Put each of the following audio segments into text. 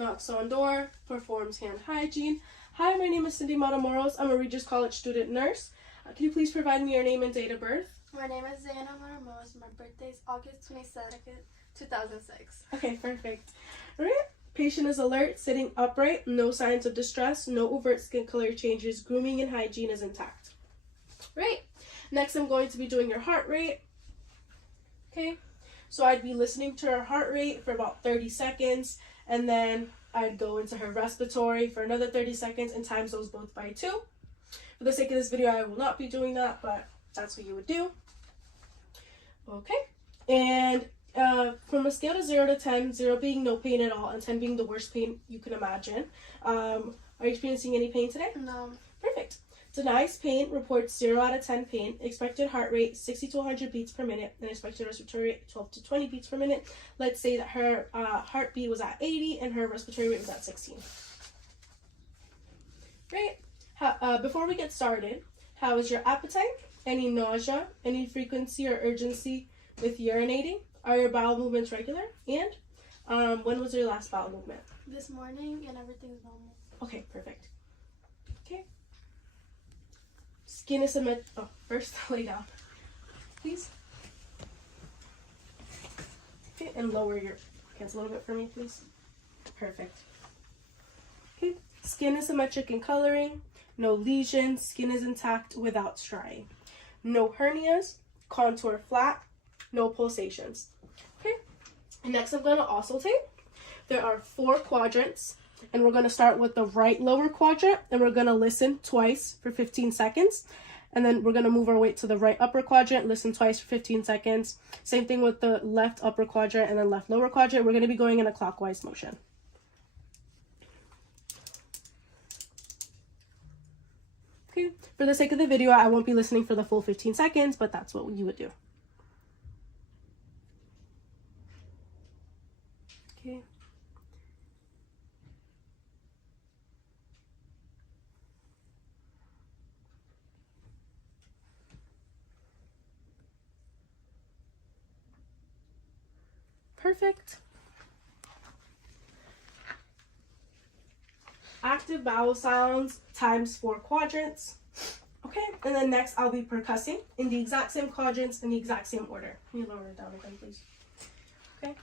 knocks on door, performs hand hygiene. Hi, my name is Cindy Matamoros. I'm a Regis College student nurse. Can you please provide me your name and date of birth? My name is Zana Matamoros. My birthday is August 22nd, 2006. Okay, perfect. All right. Patient is alert, sitting upright, no signs of distress, no overt skin color changes, grooming and hygiene is intact. Right. Next, I'm going to be doing your heart rate. Okay. So I'd be listening to her heart rate for about 30 seconds, and then I'd go into her respiratory for another 30 seconds and times those both by 2. For the sake of this video, I will not be doing that, but that's what you would do. Okay. And from a scale of 0 to 10, 0 being no pain at all and 10 being the worst pain you can imagine, are you experiencing any pain today? No. Perfect. Denies pain, reports 0 out of 10 pain, expected heart rate 60 to 100 beats per minute, and expected respiratory rate 12 to 20 beats per minute. Let's say that her heartbeat was at 80 and her respiratory rate was at 16. Great. Before we get started, how is your appetite? Any nausea? Any frequency or urgency with urinating? Are your bowel movements regular? And when was your last bowel movement? This morning, and everything's normal. Okay, perfect. Okay. Skin is symmetric. Oh, first lay down, please. Okay, and lower your hands a little bit for me, please. Perfect. Okay, skin is symmetric in coloring. No lesions. Skin is intact without striae. No hernias. Contour flat. No pulsations. Okay, and next I'm going to oscillate. There are 4 quadrants, and we're going to start with the right lower quadrant, and we're going to listen twice for 15 seconds. And then we're going to move our weight to the right upper quadrant, listen twice for 15 seconds. Same thing with the left upper quadrant and then left lower quadrant. We're going to be going in a clockwise motion. Okay, for the sake of the video, I won't be listening for the full 15 seconds, but that's what you would do. Okay. Perfect. Active bowel sounds times 4 quadrants. Okay, and then next I'll be percussing in the exact same quadrants in the exact same order. Can you lower it down again, please? Okay.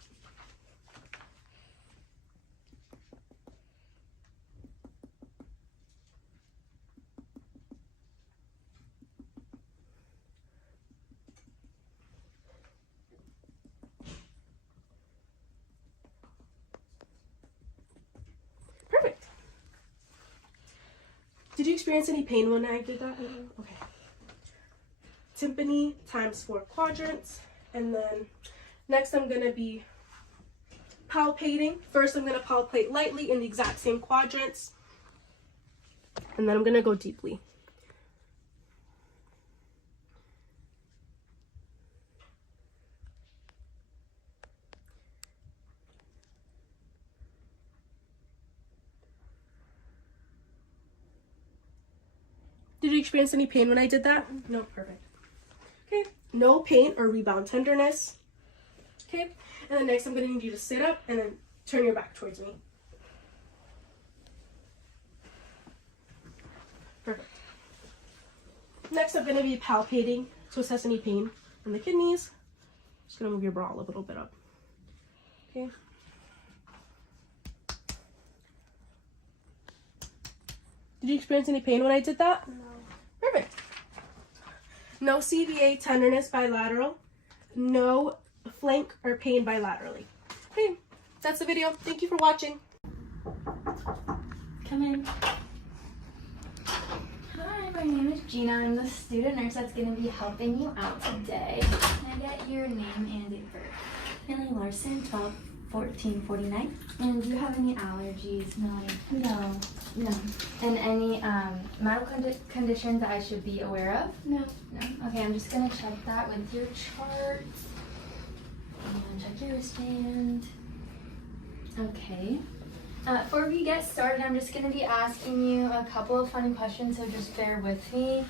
Perfect. Did you experience any pain when I did that? Okay. Tympani times 4 quadrants. And then next I'm going to be palpating. First I'm going to palpate lightly in the exact same quadrants. And then I'm going to go deeply. Did you experience any pain when I did that? No, perfect. Okay, no pain or rebound tenderness. Okay, and then next I'm going to need you to sit up and then turn your back towards me. Perfect. Next I'm going to be palpating to assess any pain in the kidneys. Just going to move your bra a little bit up. Okay. Did you experience any pain when I did that? No. Perfect. No CVA tenderness bilateral. No flank or pain bilaterally. Okay, that's the video. Thank you for watching. Come in. Hi, my name is Gina. I'm the student nurse that's going to be helping you out today. Can I get your name and date of birth? Millie Larson, 12/14/49. And do you have any allergies? No. And any medical conditions that I should be aware of? No. Okay, I'm just going to check that with your chart. And check your wristband. Okay. Before we get started, I'm just going to be asking you a couple of funny questions, so just bear with me.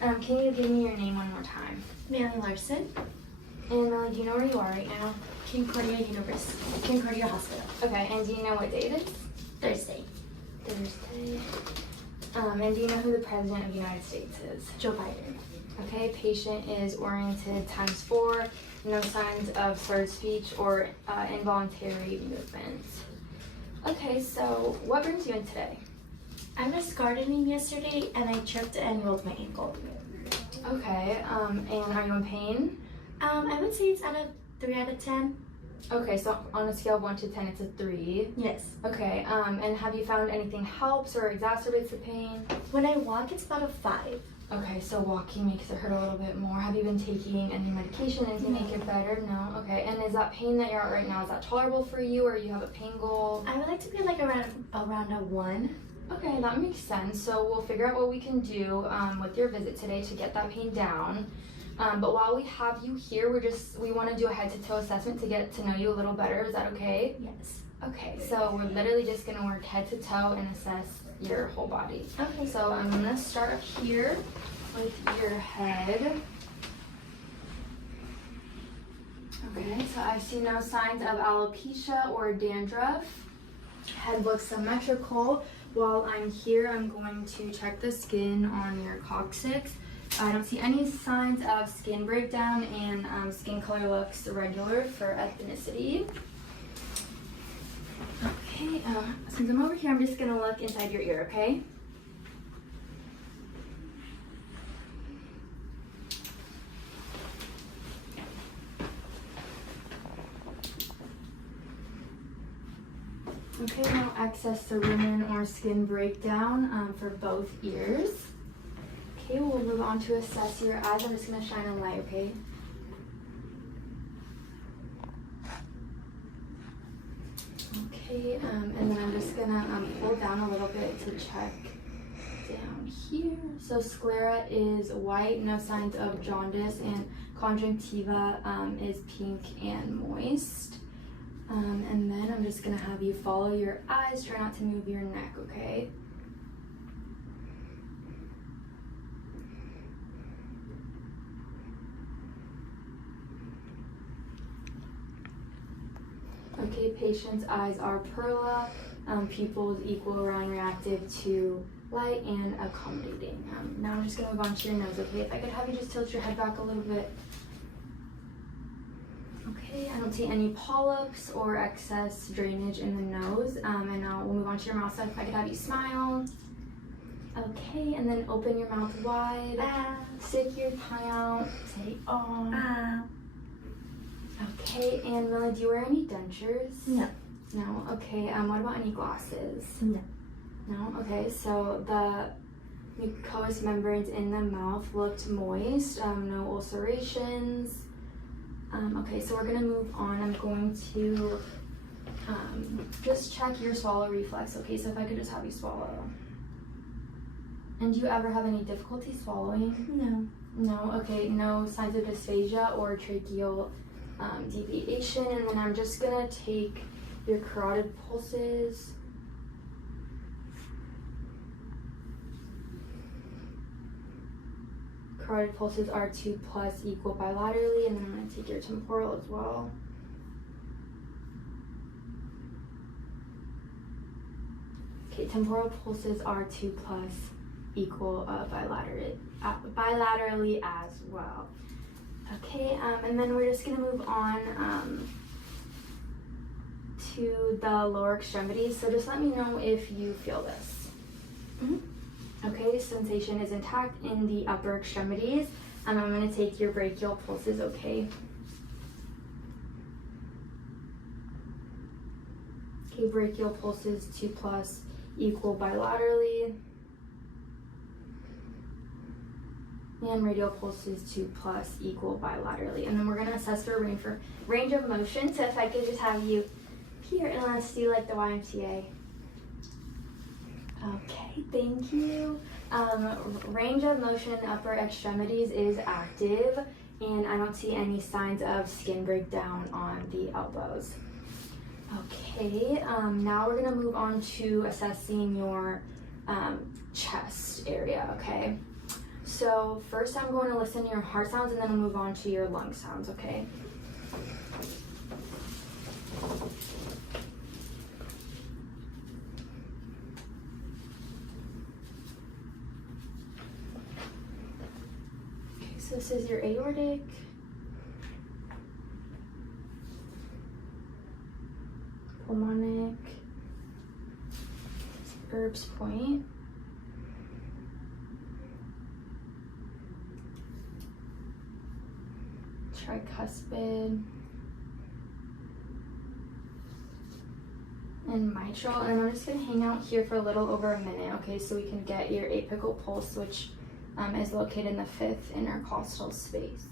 Can you give me your name one more time? Millie Larson. And Millie, do you know where you are right now? Concordia University. Concordia Hospital. Okay, and do you know what day it is? Thursday. Thursday. And do you know who the President of the United States is? Joe Biden. Okay, patient is oriented ×4, no signs of slurred speech or involuntary movements. Okay, so what brings you in today? I was gardening yesterday and I tripped and rolled my ankle. Okay, and are you in pain? I would say it's 3 out of 10. Okay, so on a scale of 1 to 10, it's a 3. Yes. Okay, and have you found anything helps or exacerbates the pain? When I walk, it's about a 5. Okay, so walking makes it hurt a little bit more. Have you been taking any medication, anything to make it better? No? Okay, and is that pain that you're at right now, is that tolerable for you or you have a pain goal? I would like to be like around a 1. Okay, that makes sense. So we'll figure out what we can do with your visit today to get that pain down. But while we have you here, we want to do a head-to-toe assessment to get to know you a little better. Is that okay? Yes. Okay, so we're literally just going to work head-to-toe and assess your whole body. Okay. So I'm going to start up here with your head. Okay, so I see no signs of alopecia or dandruff. Head looks symmetrical. While I'm here, I'm going to check the skin on your coccyx. I don't see any signs of skin breakdown, and skin color looks regular for ethnicity. Okay, since I'm over here, I'm just gonna look inside your ear, okay? Okay, no excess cerumen or skin breakdown for both ears. Okay, we'll move on to assess your eyes. I'm just gonna shine a light, okay? Okay, and then I'm just gonna pull down a little bit to check down here. So sclera is white, no signs of jaundice, and conjunctiva is pink and moist. And then I'm just gonna have you follow your eyes, try not to move your neck, okay? Okay, patient's eyes are perla, pupils equal or reactive to light and accommodating. Now I'm just gonna move on to your nose, okay? If I could have you just tilt your head back a little bit. Okay, I don't see any polyps or excess drainage in the nose. And now we'll move on to your mouth. So if I could have you smile. Okay, and then open your mouth wide. Stick your tongue out. Say, oh. Okay, and Millie, do you wear any dentures? No. No? Okay, what about any glasses? No. No? Okay, so the mucous membranes in the mouth looked moist, no ulcerations. Okay, so we're gonna move on. I'm going to just check your swallow reflex. Okay, so if I could just have you swallow. And do you ever have any difficulty swallowing? No. No? Okay, no signs of dysphagia or tracheal deviation. And then I'm just gonna take your carotid pulses. Carotid pulses are 2+ equal bilaterally, and then I'm going to take your temporal as well. Okay, temporal pulses are 2+ equal bilaterally as well. Okay, and then we're just going to move on to the lower extremities. So just let me know if you feel this. Mm-hmm. Okay, sensation is intact in the upper extremities. I'm going to take your brachial pulses, okay? Okay, brachial pulses 2+ equal bilaterally. And radial pulses 2+ equal bilaterally. And then we're going to assess for range of motion. So if I could just have you here and let's do like the YMCA. Okay, thank you. Range of motion in the upper extremities is active, and I don't see any signs of skin breakdown on the elbows. Okay, now we're gonna move on to assessing your chest area, okay? So first I'm going to listen to your heart sounds, and then we'll move on to your lung sounds, okay? This is your aortic. Pulmonic. Erb's point. Tricuspid. And mitral, and I'm just gonna hang out here for a little over a minute, okay, so we can get your apical pulse, which is located in the 5th intercostal space.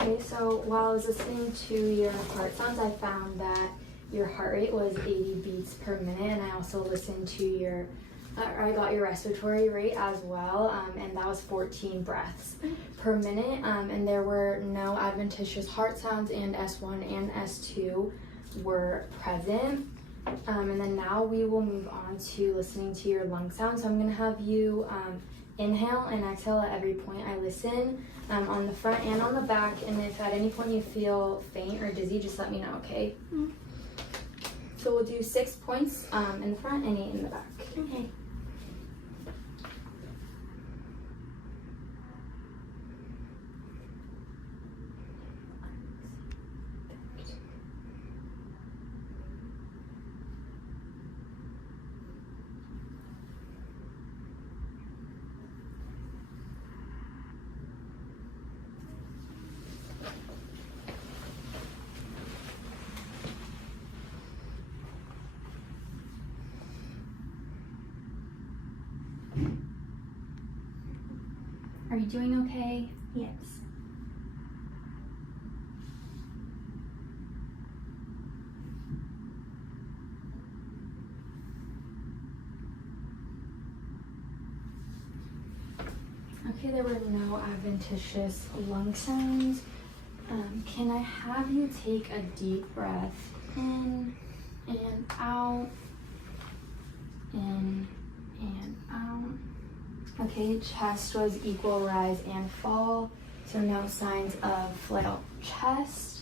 Okay, so while I was listening to your heart sounds, I found that your heart rate was 80 beats per minute, and I also listened to your, I got your respiratory rate as well, and that was 14 breaths per minute, and there were no adventitious heart sounds, and S1 and S2 were present. And then now we will move on to listening to your lung sounds. So I'm going to have you inhale and exhale at every point I listen, on the front and on the back, and if at any point you feel faint or dizzy, just let me know, okay? Mm-hmm. So we'll do 6 points in the front and 8 in the back. Okay. Are you doing okay? Yes. Okay, there were no adventitious lung sounds. Can I have you take a deep breath in and out, in and out. Okay, chest was equal rise and fall, so no signs of flail chest.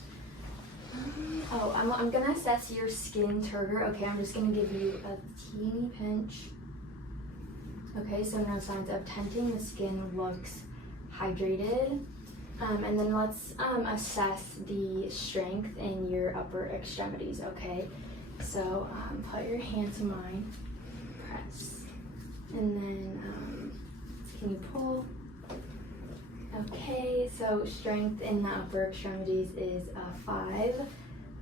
Oh, I'm gonna assess your skin turgor. Okay, I'm just gonna give you a teeny pinch. Okay, so no signs of tenting. The skin looks hydrated. And then let's assess the strength in your upper extremities, okay? So put your hand to mine, press, and then can you pull? Okay, so strength in the upper extremities is 5.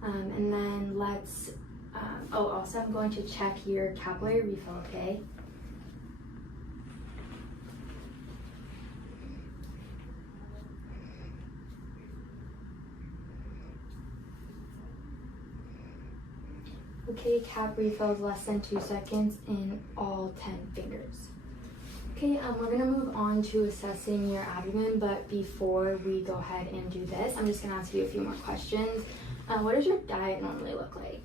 And then let's, also I'm going to check your capillary refill, okay? Okay, cap refill is less than 2 seconds in all 10 fingers. Okay, we're gonna move on to assessing your abdomen, but before we go ahead and do this, I'm just gonna ask you a few more questions. What does your diet normally look like?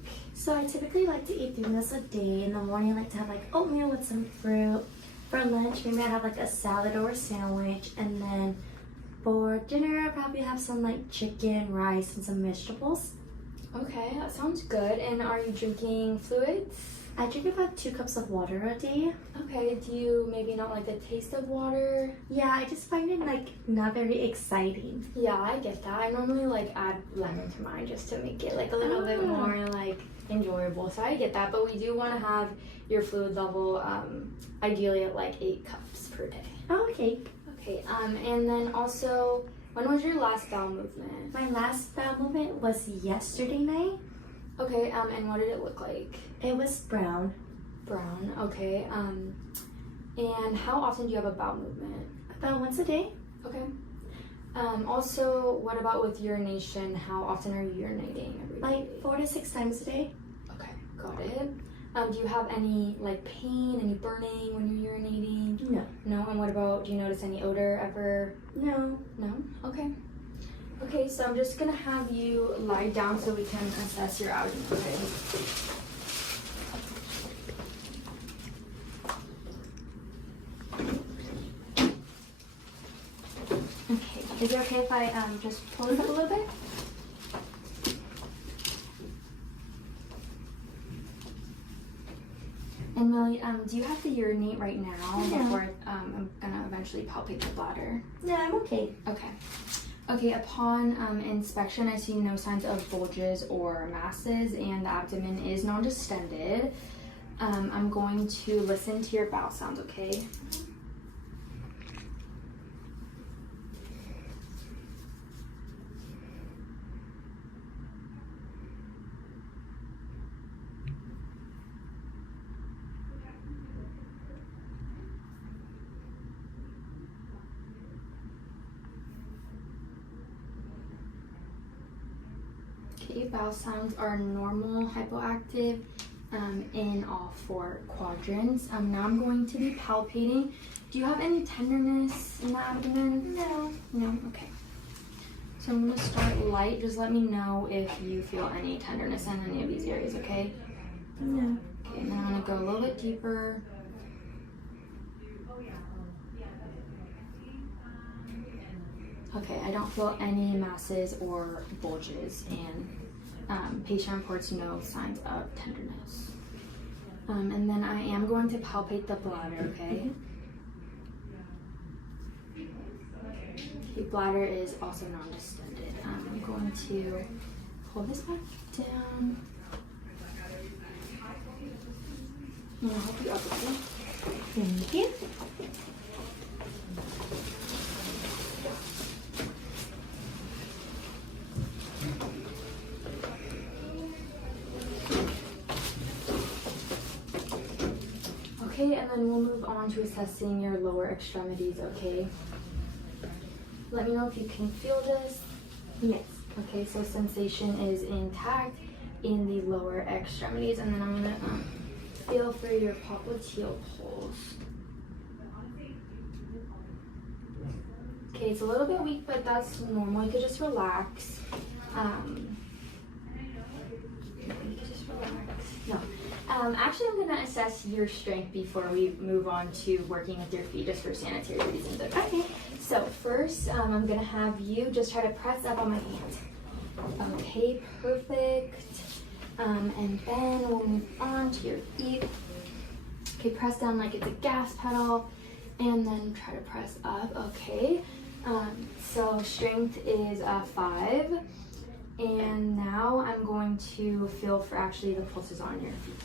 So I typically like to eat 3 meals a day. In the morning, I like to have like oatmeal with some fruit. For lunch, maybe I have like a salad or a sandwich. And then for dinner, I probably have some like chicken, rice, and some vegetables. Okay, that sounds good. And are you drinking fluids? I drink about 2 cups of water a day. Okay, do you maybe not like the taste of water? Yeah, I just find it like not very exciting. Yeah, I get that. I normally like add lemon to mine just to make it like a little bit more like enjoyable. So I get that, but we do want to have your fluid level ideally at like 8 cups per day. Oh, okay. Okay, and then also, when was your last bowel movement? My last bowel movement was yesterday night. Okay, and what did it look like? It was brown. Brown, okay. And how often do you have a bowel movement? About once a day. Okay. Also, what about with urination? How often are you urinating every day? Like 4 to 6 times a day. Okay, got it. Do you have any like pain, any burning when you're urinating? No. No, and what about, do you notice any odor ever? No. No? Okay. Okay, so I'm just gonna have you lie down so we can assess your abdomen, okay? Okay. Is it okay if I just pull this up a little bit? And Millie, do you have to urinate right now No. before I'm gonna eventually palpate the bladder? No, I'm okay. Okay. Okay, upon inspection, I see no signs of bulges or masses, and the abdomen is non-distended. I'm going to listen to your bowel sounds, okay? Okay, bowel sounds are normal, hypoactive, in all 4 quadrants. Now I'm going to be palpating. Do you have any tenderness in the abdomen? No. No? Okay. So I'm going to start light. Just let me know if you feel any tenderness in any of these areas, okay? No. Okay, and then I'm going to go a little bit deeper. Okay, I don't feel any masses or bulges, and patient reports no signs of tenderness. And then I am going to palpate the bladder, okay? The bladder is also non-distended. I'm going to pull this back down. I'm gonna help you up, okay? Thank you. Okay, and then we'll move on to assessing your lower extremities, okay? Let me know if you can feel this. Yes. Okay, so sensation is intact in the lower extremities, and then I'm gonna feel for your popliteal pulse. Okay, it's a little bit weak, but that's normal. You could just relax. You could just relax. No. Actually, I'm gonna assess your strength before we move on to working with your feet, just for sanitary reasons. Okay. So first, I'm gonna have you just try to press up on my hand. Okay, perfect. And then we'll move on to your feet. Okay, press down like it's a gas pedal, and then try to press up. Okay. So strength is 5. And now I'm going to feel for actually the pulses on your feet,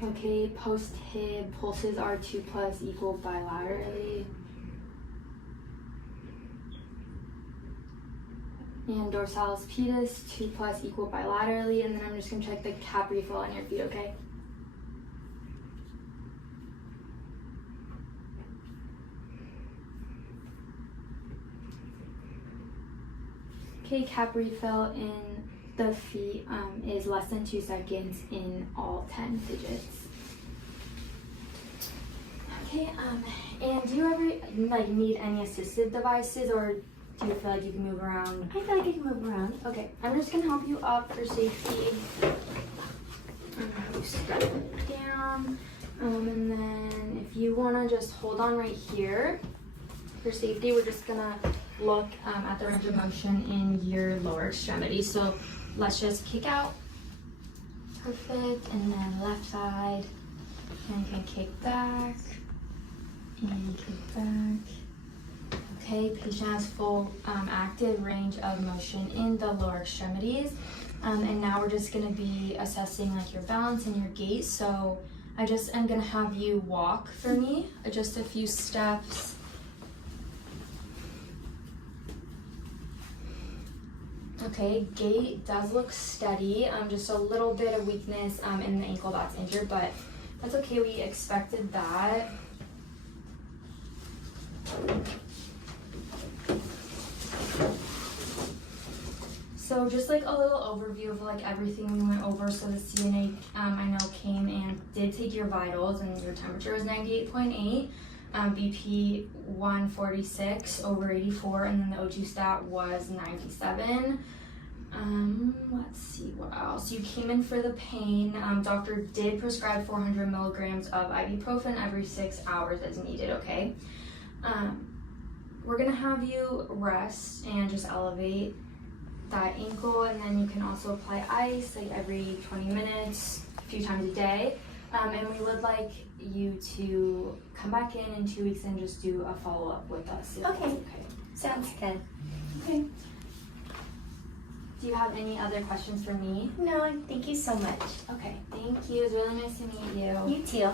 okay? Okay, post hip pulses are 2+ equal bilaterally. And dorsalis pedis 2+ equal bilaterally. And then I'm just gonna check the cap refill on your feet, okay? Okay, cap refill in the feet is less than 2 seconds in all 10 digits. Okay, and do you ever like need any assistive devices, or Do you feel like you can move around? I feel like I can move around. Okay, I'm just gonna help you up for safety. You step down, and then if you wanna just hold on right here for safety, we're just gonna look at the range of motion in your lower extremity. So let's just kick out. Perfect, and then left side, and you can kick back, and kick back. Okay, patient has full active range of motion in the lower extremities. And now we're just gonna be assessing like your balance and your gait. So I just am gonna have you walk for me, just a few steps. Okay, gait does look steady, just a little bit of weakness in the ankle that's injured, but that's okay, we expected that. So just like a little overview of like everything we went over. So the CNA I know came and did take your vitals, and your temperature was 98.8, BP 146 over 84, and then the O2 stat was 97. Let's see what else. You came in for the pain. Doctor did prescribe 400 milligrams of ibuprofen every 6 hours as needed, okay? We're gonna have you rest and just elevate that ankle, and then you can also apply ice like every 20 minutes, a few times a day. And we would like you to come back in 2 weeks and just do a follow-up with us. Okay. Sounds good. Okay. Do you have any other questions for me? No, thank you so much. Okay, thank you. It was really nice to meet you. You too.